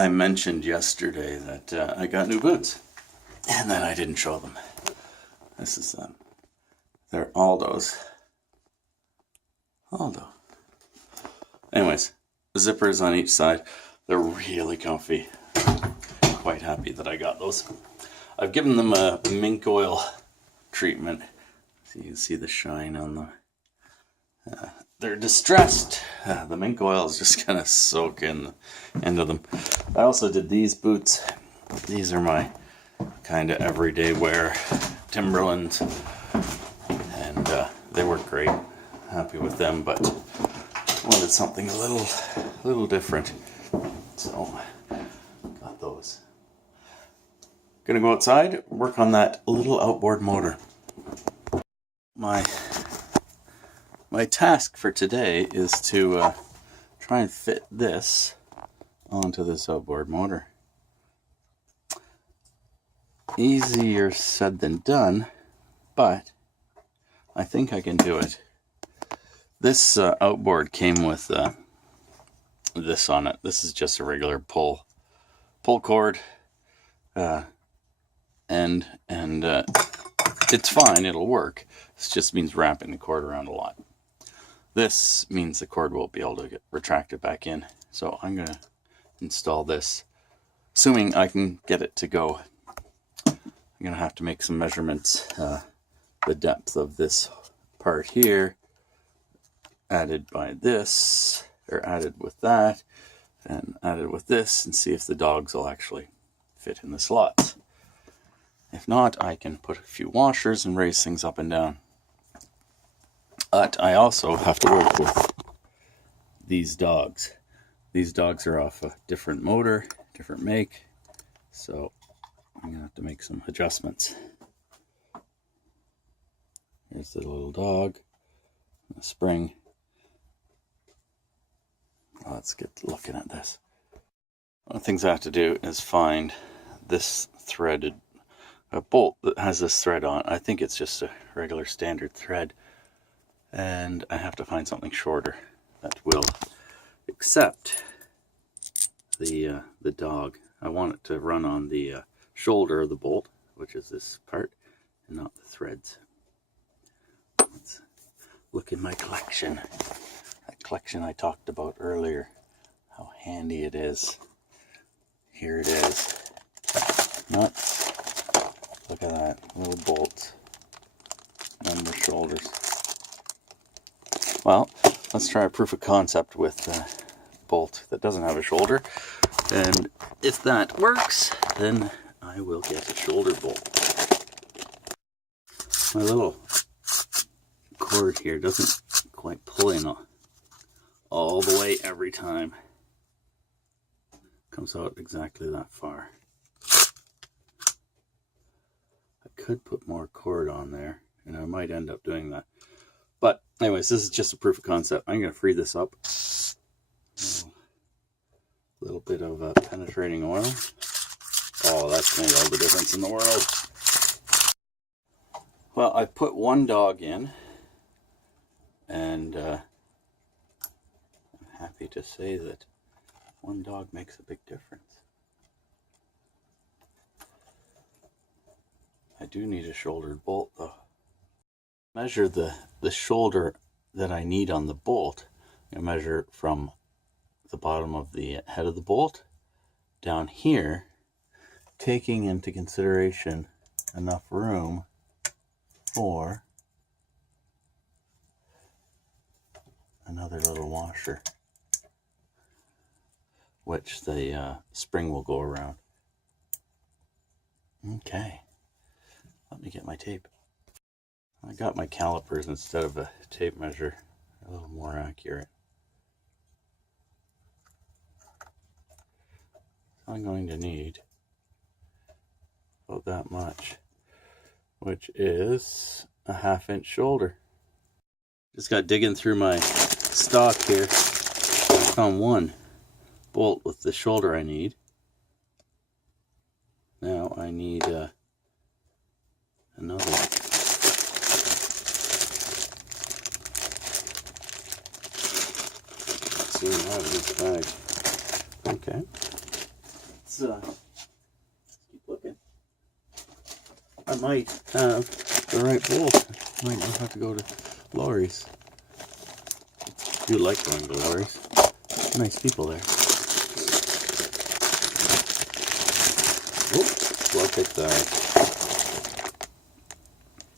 I mentioned yesterday that I got new boots, and then I didn't show them. This is them. They're Aldo's. Aldo. Anyways, zippers on each side. They're really comfy. Quite happy that I got those. I've given them a mink oil treatment, so you can see the shine on them. They're distressed. The mink oil is just gonna soak into them. I also did these boots. These are my kind of everyday wear Timberlands, and they work great. Happy with them, but wanted something a little different, so got those. Gonna go outside, work on that little outboard motor. My task for today is to try and fit this onto this outboard motor. Easier said than done, but I think I can do it. This outboard came with this on it. This is just a regular pull cord, and it's fine. It'll work. This just means wrapping the cord around a lot. This means the cord won't be able to get retracted back in. So I'm gonna install this, assuming I can get it to go. I'm gonna have to make some measurements. The depth of this part here, added by this, or added with that, and added with this, and see if the dogs will actually fit in the slots. If not, I can put a few washers and raise things up and down. But I also have to work with these dogs. These dogs are off a different motor, different make, so I'm gonna have to make some adjustments. Here's the little dog, the spring. Let's get looking at this. One of the things I have to do is find this threaded a bolt that has this thread on. I think it's just a regular standard thread, and I have to find something shorter that will accept the dog. I want it to run on the shoulder of the bolt, which is this part, and not the threads. Let's look in my collection. That collection I talked about earlier. How handy it is. Here it is. Nuts. Look at that. Little bolts. And the shoulders. Well, let's try a proof of concept with a bolt that doesn't have a shoulder. And if that works, then I will get a shoulder bolt. My little cord here doesn't quite pull in all the way every time. Comes out exactly that far. I could put more cord on there, and I might end up doing that. But anyways, this is just a proof of concept. I'm going to free this up. A little bit of penetrating oil. Oh, that's made all the difference in the world. Well, I put one dog in, and I'm happy to say that one dog makes a big difference. I do need a shouldered bolt though. Measure the shoulder that I need on the bolt. I measure from the bottom of the head of the bolt down here, taking into consideration enough room for another little washer, which the spring will go around. Okay, let me get my tape. I got my calipers instead of a tape measure, a little more accurate. I'm going to need about that much, which is a 1/2 inch shoulder. Just got digging through my stock here. I found one bolt with the shoulder I need. Now I need another. Let's see what I have in this bag. Okay. keep looking. I might have the right bolt. Might not have to go to Laurie's. I do like going to Laurie's. Nice people there. Oops, look at that.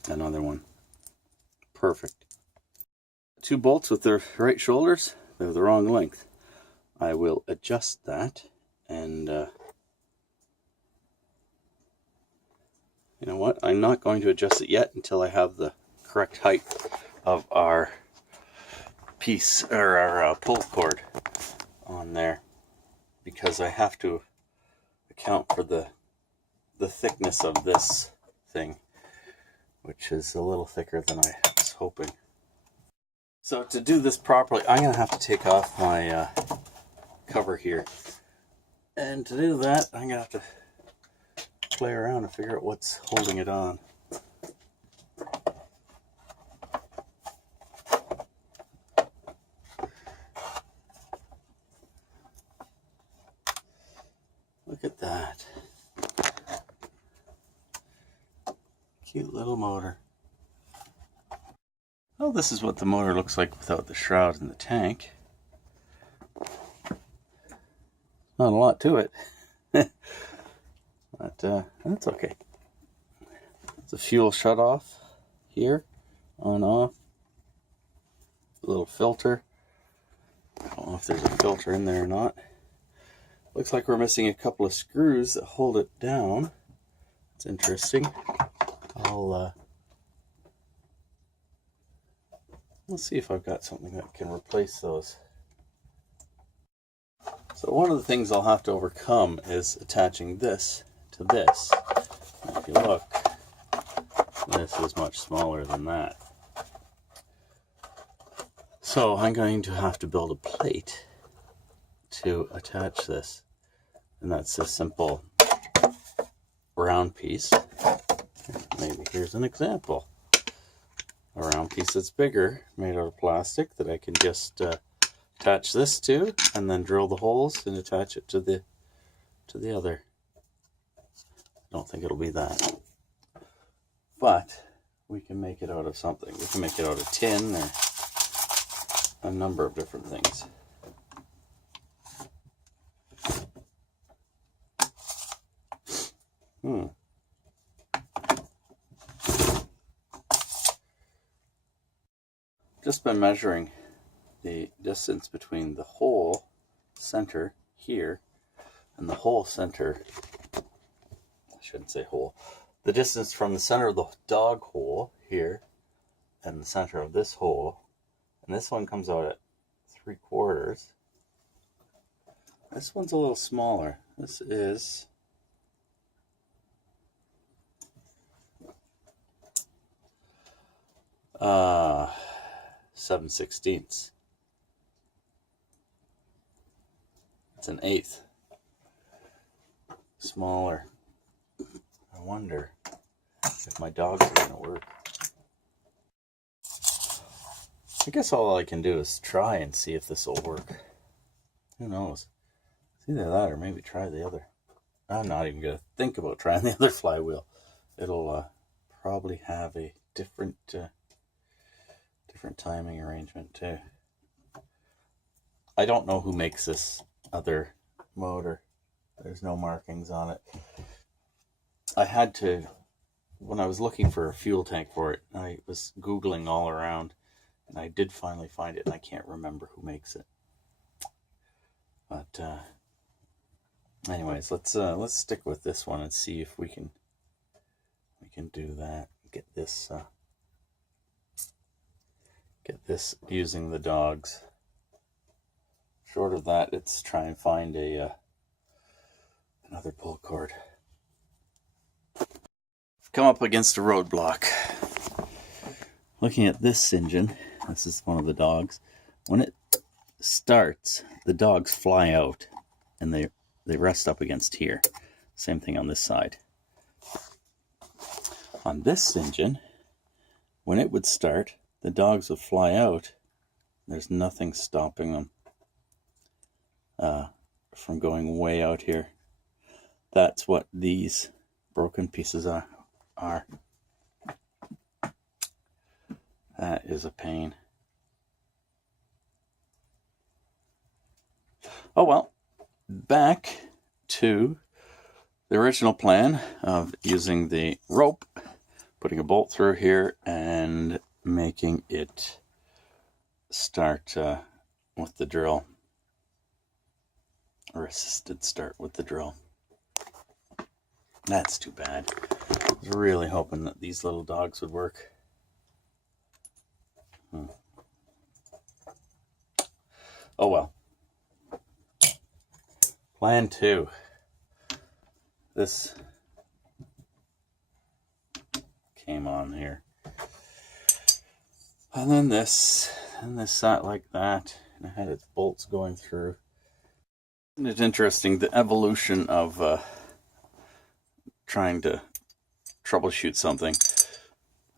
Another one. Perfect. 2 bolts with their right shoulders. They're the wrong length. I will adjust that, and you know what? I'm not going to adjust it yet until I have the correct height of our piece, or our pull cord on there, because I have to account for the thickness of this thing, which is a little thicker than I was hoping. So to do this properly, I'm going to have to take off my cover here. And to do that, I'm going to have to play around and figure out what's holding it on. Look at that. Cute little motor. Well, this is what the motor looks like without the shroud and the tank. Not a lot to it, but that's okay. It's a fuel shutoff here, on off. A little filter. I don't know if there's a filter in there or not. Looks like we're missing a couple of screws that hold it down. It's interesting. Let's see if I've got something that can replace those. So one of the things I'll have to overcome is attaching this to this. And if you look, this is much smaller than that. So I'm going to have to build a plate to attach this. And that's a simple round piece. Maybe here's an example. A round piece that's bigger, made out of plastic, that I can just attach this to, and then drill the holes and attach it to the other. I don't think it'll be that, but we can make it out of something. We can make it out of tin or a number of different things. Just by measuring the distance between the hole center here and the hole center, I shouldn't say hole, the distance from the center of the dog hole here and the center of this hole, and this one comes out at 3/4. This one's a little smaller. This is 7/16. It's an 1/8 smaller. I wonder if my dogs are going to work. I guess all I can do is try and see if this will work. Who knows? It's either that or maybe try the other. I'm not even going to think about trying the other flywheel. It'll probably have a different timing arrangement too. I don't know who makes this other motor. There's no markings on it. I had to, when I was looking for a fuel tank for it, I was Googling all around, and I did finally find it, and I can't remember who makes it. But anyways, let's stick with this one and see if we can do that. Get this using the dogs. Short of that, let's try and find another pull cord. Come up against a roadblock. Looking at this engine, this is one of the dogs. When it starts, the dogs fly out and they rest up against here. Same thing on this side. On this engine, when it would start, the dogs would fly out. There's nothing stopping them from going way out here. That's what these broken pieces are. That is a pain. Oh well, back to the original plan of using the rope, putting a bolt through here, and making it start with the drill, or assisted start with the drill. That's too bad. I was really hoping that these little dogs would work. Oh well. Plan 2. This came on here. And then this sat like that. And it had its bolts going through. Isn't it interesting, the evolution of trying to troubleshoot something?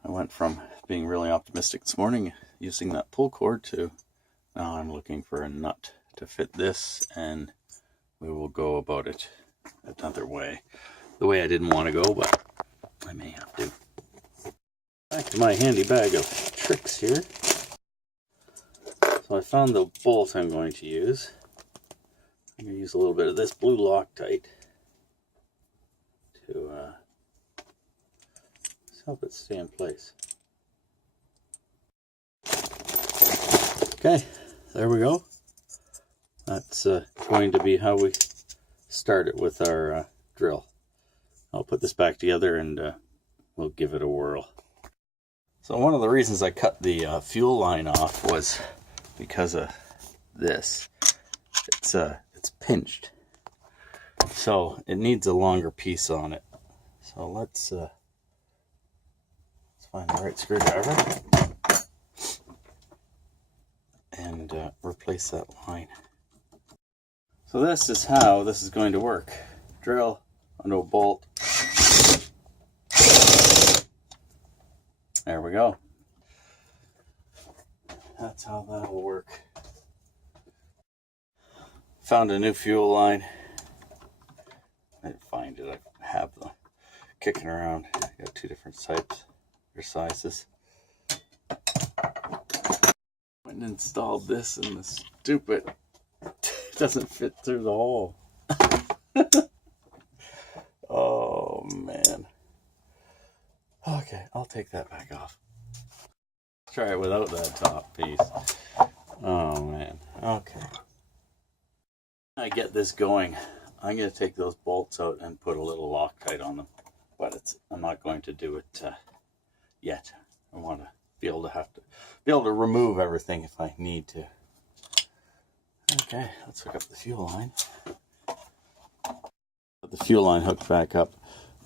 I went from being really optimistic this morning using that pull cord to now I'm looking for a nut to fit this, and we will go about it another way. The way I didn't want to go, but I may have to. Back to my handy bag of tricks here. So I found the bolt I'm going to use. I'm going to use a little bit of this blue Loctite to help it stay in place. Okay, there we go. That's going to be how we start it with our drill. I'll put this back together and we'll give it a whirl. So one of the reasons I cut the fuel line off was because of this. It's pinched, so it needs a longer piece on it. So let's find the right screwdriver and replace that line. So this is how this is going to work. Drill onto a bolt. There we go. That's how that'll work. Found a new fuel line. I didn't find it. I have them kicking around. I got 2 different types or sizes. Went and installed this, and the stupid doesn't fit through the hole. Oh man. Okay, I'll take that back off. Try it without that top piece. Oh man. Okay. I get this going. I'm going to take those bolts out and put a little Loctite on them, but I'm not going to do it yet. I want to be able to remove everything if I need to. Okay, let's hook up the fuel line. Put the fuel line hooked back up.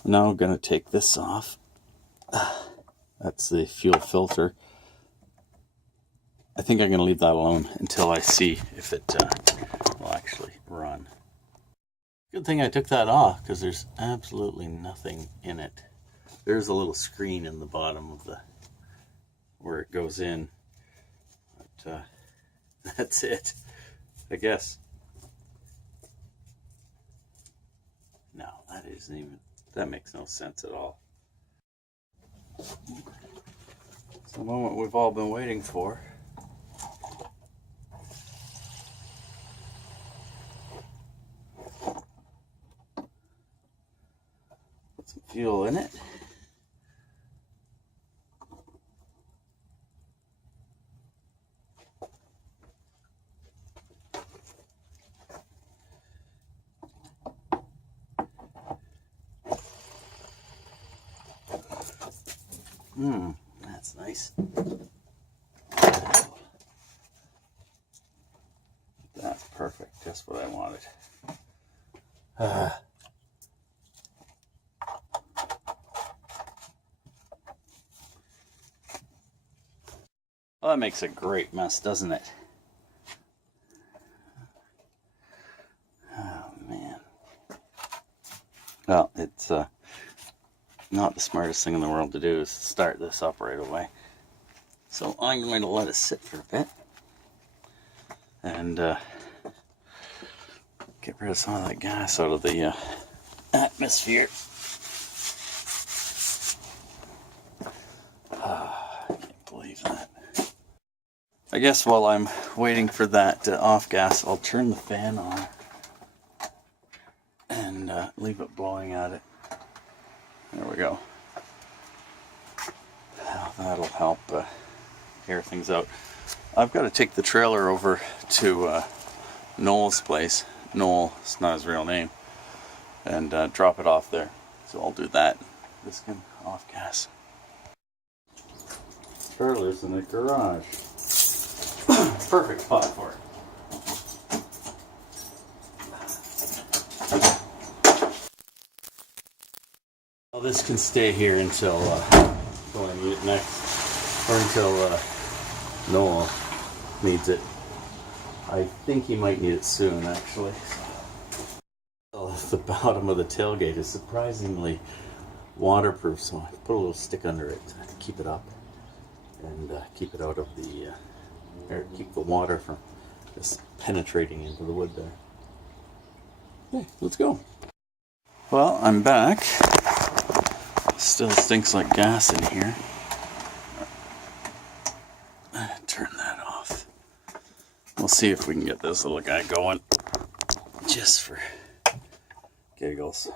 Now I'm going to take this off. That's the fuel filter. I think I'm going to leave that alone until I see if it will actually run. Good thing I took that off, because there's absolutely nothing in it. There's a little screen in the bottom of where it goes in, but that's it, I guess. No, that makes no sense at all. It's the moment we've all been waiting for. Put some fuel in it. That's nice. That's perfect. Just what I wanted. Well, that makes a great mess, doesn't it? Oh, man. Well, it's not the smartest thing in the world to do is start this up right away. So I'm going to let it sit for a bit and get rid of some of that gas out of the atmosphere. I can't believe that. I guess while I'm waiting for that off gas, I'll turn the fan on and leave it blowing at it. There we go. Well, that'll help air things out. I've got to take the trailer over to Noel's place. Noel, it's not his real name, and drop it off there. So I'll do that. This can off gas. Trailer's in the garage. Perfect spot for it. Well, this can stay here until I need it next, or until Noel needs it. I think he might need it soon, actually. The bottom of the tailgate is surprisingly waterproof, so I put a little stick under it to keep it up and keep it out of the or keep the water from just penetrating into the wood there. Okay, let's go. Well, I'm back. Still stinks like gas in here. Turn that off. We'll see if we can get this little guy going just for giggles.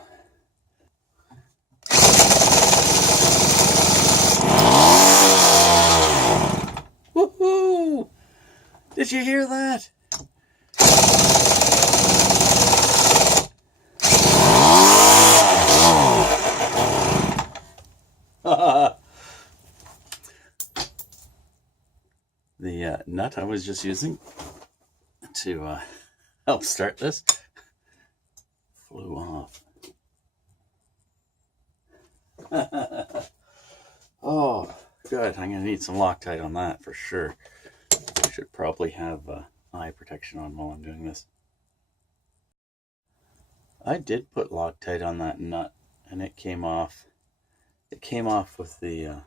Woohoo! Did you hear that? The nut I was just using to help start this flew off. Oh, good. I'm going to need some Loctite on that for sure. I should probably have eye protection on while I'm doing this. I did put Loctite on that nut and it came off. It came off with the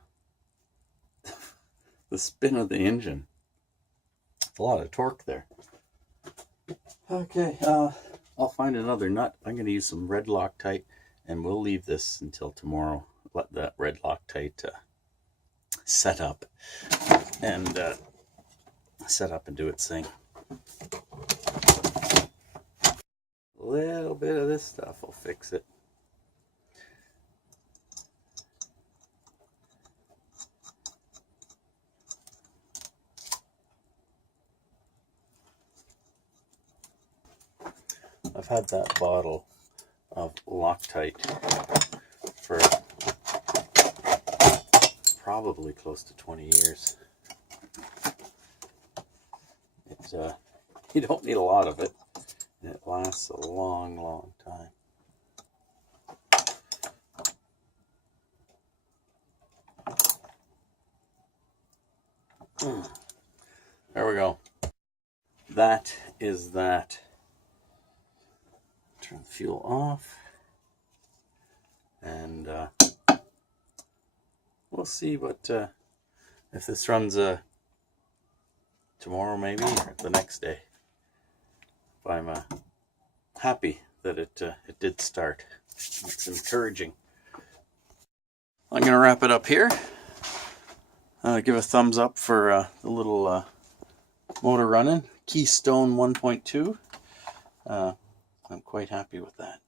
the spin of the engine. A lot of torque there. Okay, I'll find another nut. I'm going to use some red Loctite, and we'll leave this until tomorrow. Let that red Loctite set up and do its thing. A little bit of this stuff will fix it. I've had that bottle of Loctite for probably close to 20 years. It's you don't need a lot of it, and it lasts a long, long time. There we go. That is that. Turn the fuel off, and we'll see what if this runs tomorrow maybe, or the next day. If I'm happy that it did start. It's encouraging. I'm going to wrap it up here. Give a thumbs up for the little motor running. Keystone 1.2. I'm quite happy with that.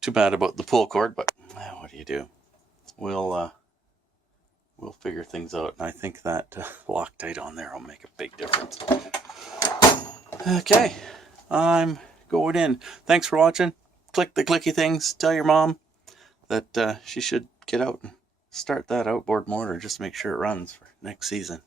Too bad about the pull cord, but what do you do? We'll figure things out, and I think that Loctite on there will make a big difference. Okay, I'm going in. Thanks for watching. Click the clicky things. Tell your mom that she should get out and start that outboard motor. Just make sure it runs for next season.